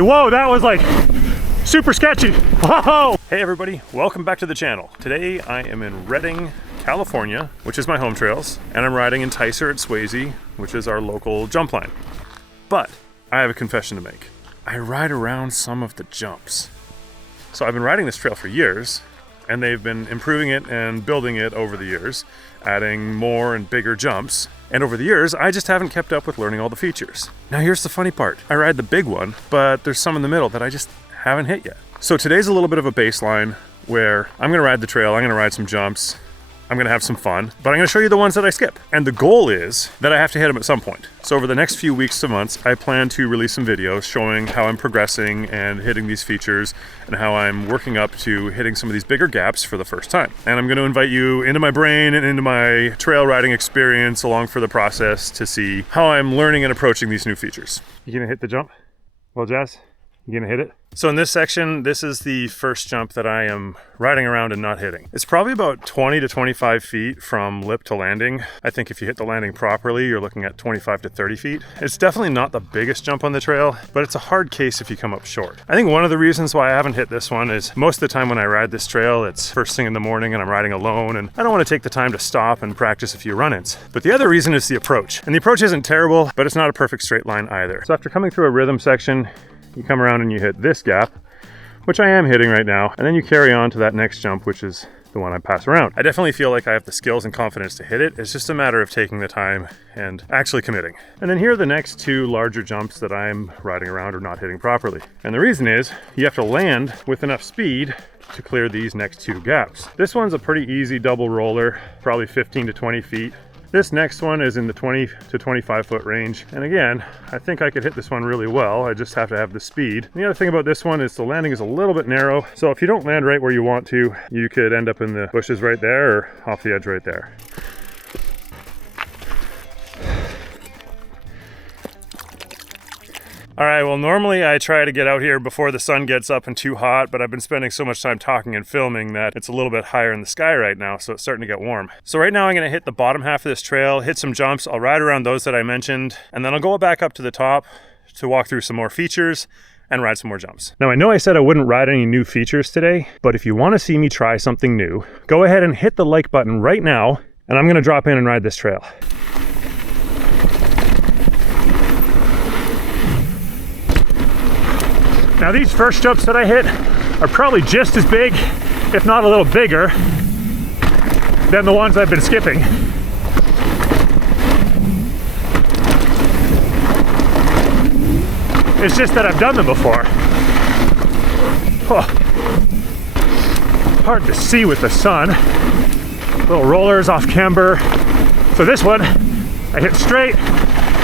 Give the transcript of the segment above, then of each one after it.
Whoa, that was like super sketchy. Whoa! Hey everybody, welcome back to the channel. Today I am in Redding, California, which is my home trails, and I'm riding Enticer at Swazey, which is our local jump line. But I have a confession to make. I ride around some of the jumps. So I've been riding this trail for years, and they've been improving it and building it over the years, adding more and bigger jumps. And over the years, I just haven't kept up with learning all the features. Now here's the funny part. I ride the big one, but there's some in the middle that I just haven't hit yet. So today's a little bit of a baseline where I'm gonna ride the trail, I'm gonna ride some jumps, I'm gonna have some fun, but I'm gonna show you the ones that I skip. And the goal is that I have to hit them at some point. So over the next few weeks to months, I plan to release some videos showing how I'm progressing and hitting these features and how I'm working up to hitting some of these bigger gaps for the first time. And I'm gonna invite you into my brain and into my trail riding experience along for the process to see how I'm learning and approaching these new features. You gonna hit the jump? Well, Jazz, you gonna hit it? So in this section, this is the first jump that I am riding around and not hitting. It's probably about 20 to 25 feet from lip to landing. I think if you hit the landing properly, you're looking at 25 to 30 feet. It's definitely not the biggest jump on the trail, but it's a hard case if you come up short. I think one of the reasons why I haven't hit this one is most of the time when I ride this trail, it's first thing in the morning and I'm riding alone, and I don't want to take the time to stop and practice a few run-ins. But the other reason is the approach. And the approach isn't terrible, but it's not a perfect straight line either. So after coming through a rhythm section, you come around and you hit this gap, which I am hitting right now, and then you carry on to that next jump, which is the one I pass around. I definitely feel like I have the skills and confidence to hit it. It's just a matter of taking the time and actually committing. And then here are the next two larger jumps that I'm riding around or not hitting properly. And the reason is you have to land with enough speed to clear these next two gaps. This one's a pretty easy double roller, probably 15 to 20 feet. This next one is in the 20 to 25 foot range. And again, I think I could hit this one really well. I just have to have the speed. And the other thing about this one is the landing is a little bit narrow. So if you don't land right where you want to, you could end up in the bushes right there or off the edge right there. All right, well, normally I try to get out here before the sun gets up and too hot, but I've been spending so much time talking and filming that it's a little bit higher in the sky right now, so it's starting to get warm. So right now I'm gonna hit the bottom half of this trail, hit some jumps, I'll ride around those that I mentioned, and then I'll go back up to the top to walk through some more features and ride some more jumps. Now I know I said I wouldn't ride any new features today, but if you wanna see me try something new, go ahead and hit the like button right now, and I'm gonna drop in and ride this trail. Now these first jumps that I hit are probably just as big, if not a little bigger, than the ones I've been skipping. It's just that I've done them before. Oh. Hard to see with the sun. Little rollers off camber. So this one, I hit straight,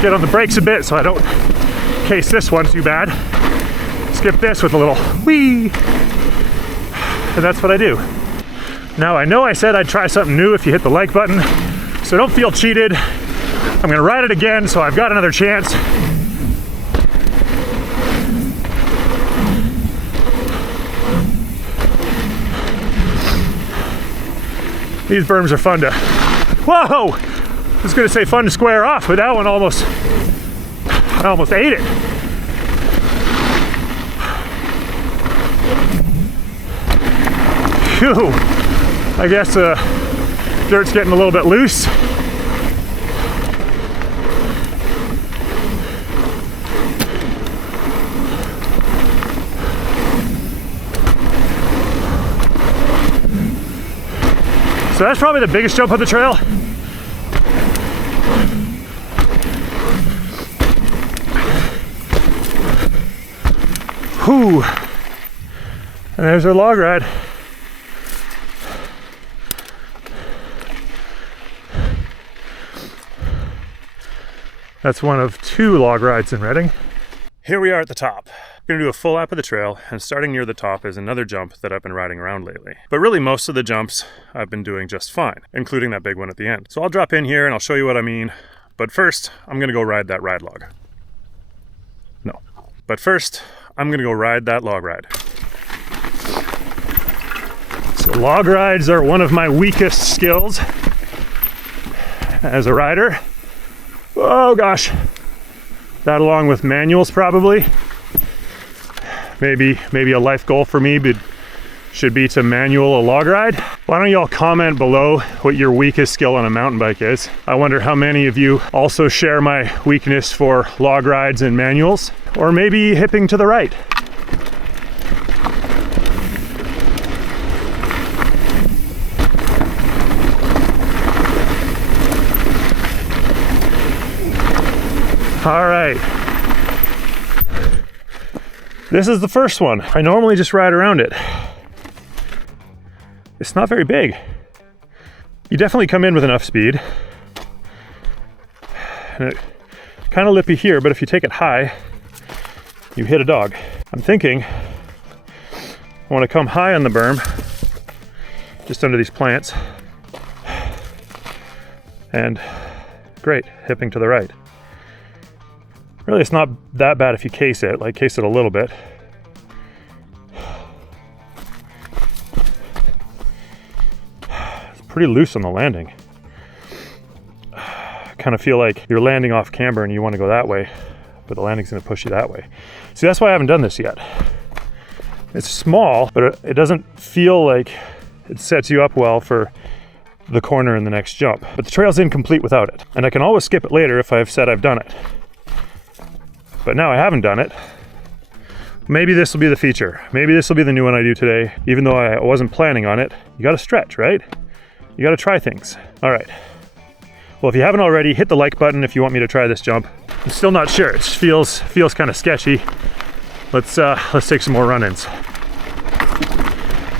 get on the brakes a bit so I don't case this one too bad. Skip this with a little whee, and that's what I do. Now I know I said I'd try something new if you hit the like button, so don't feel cheated. I'm gonna ride it again, so I've got another chance. These berms are fun to, whoa! I was gonna say fun to square off, but that one I almost ate it. Phew, I guess dirt's getting a little bit loose. So that's probably the biggest jump on the trail. Whew, and there's our log ride. That's one of two log rides in Redding. Here we are at the top. I'm gonna do a full lap of the trail, and starting near the top is another jump that I've been riding around lately. But really most of the jumps I've been doing just fine, including that big one at the end. So I'll drop in here and I'll show you what I mean. But first, I'm gonna go ride that ride log. No. But first, I'm gonna go ride that log ride. So log rides are one of my weakest skills as a rider. Oh gosh. That along with manuals probably. maybe a life goal for me should be to manual a log ride. Why don't y'all comment below what your weakest skill on a mountain bike is? I wonder how many of you also share my weakness for log rides and manuals, or maybe hipping to the right. All right. This is the first one. I normally just ride around it. It's not very big. You definitely come in with enough speed. And it kind of lippy here, but if you take it high, you hit a dog. I'm thinking I want to come high on the berm, just under these plants. And great, hipping to the right. Really, it's not that bad if you case it a little bit. It's pretty loose on the landing. I kind of feel like you're landing off camber and you want to go that way, but the landing's going to push you that way. See, that's why I haven't done this yet. It's small, but it doesn't feel like it sets you up well for the corner in the next jump. But the trail's incomplete without it, and I can always skip it later if I've said I've done it. But now I haven't done it. Maybe this will be the feature. Maybe this will be the new one I do today. Even though I wasn't planning on it, you gotta stretch, right? You gotta try things. All right. Well, if you haven't already, hit the like button if you want me to try this jump. I'm still not sure. It feels kind of sketchy. Let's take some more run-ins.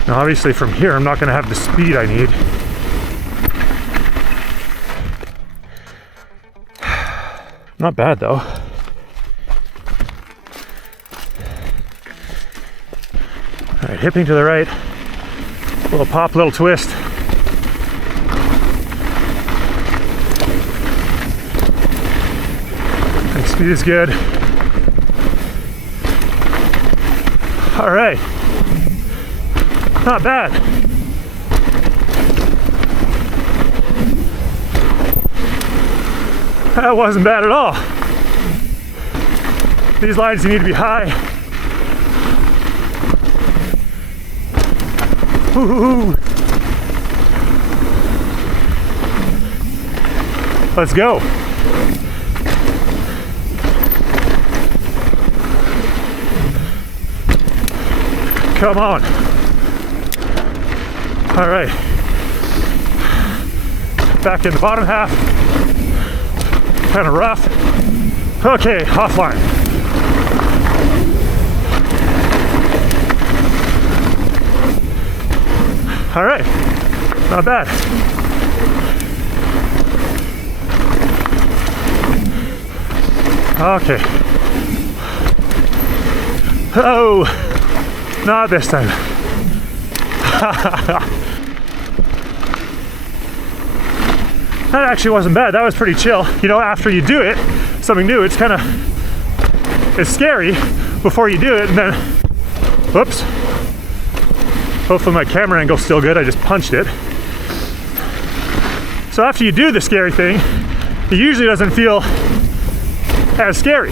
Now, obviously from here, I'm not gonna have the speed I need. Not bad though. All right, hipping to the right, little pop, little twist. I think speed is good. All right, not bad. That wasn't bad at all. These lines need to be high. Ooh. Let's go. Come on. All right. Back in the bottom half. Kind of rough. Okay, offline. All right, not bad. Okay. Oh, not this time. That actually wasn't bad. That was pretty chill. You know, after you do it, something new, it's scary before you do it, and then, whoops. Hopefully my camera angle's still good, I just punched it. So after you do the scary thing, it usually doesn't feel as scary.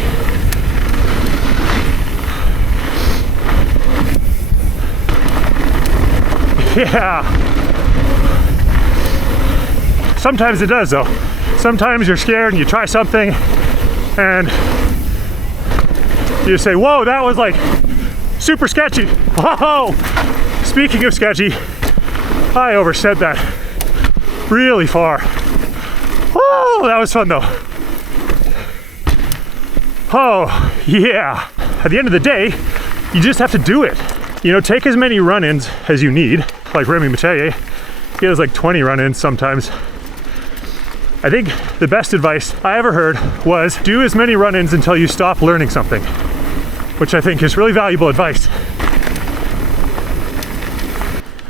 Yeah. Sometimes it does though. Sometimes you're scared and you try something and you say, whoa, that was like super sketchy. Whoa! Speaking of sketchy, I overstepped that really far. Oh, that was fun though. Oh, yeah. At the end of the day, you just have to do it. You know, take as many run-ins as you need, like Rémy Métailler. He has like 20 run-ins sometimes. I think the best advice I ever heard was do as many run-ins until you stop learning something, which I think is really valuable advice.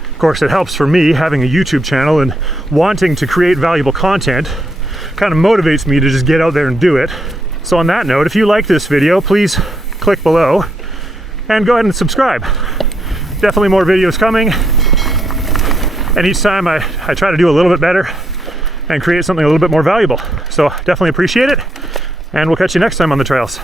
Of course, it helps for me having a YouTube channel and wanting to create valuable content kind of motivates me to just get out there and do it. So on that note, if you like this video, please click below and go ahead and subscribe. Definitely more videos coming. And each time I try to do a little bit better and create something a little bit more valuable. So definitely appreciate it. And we'll catch you next time on the trails.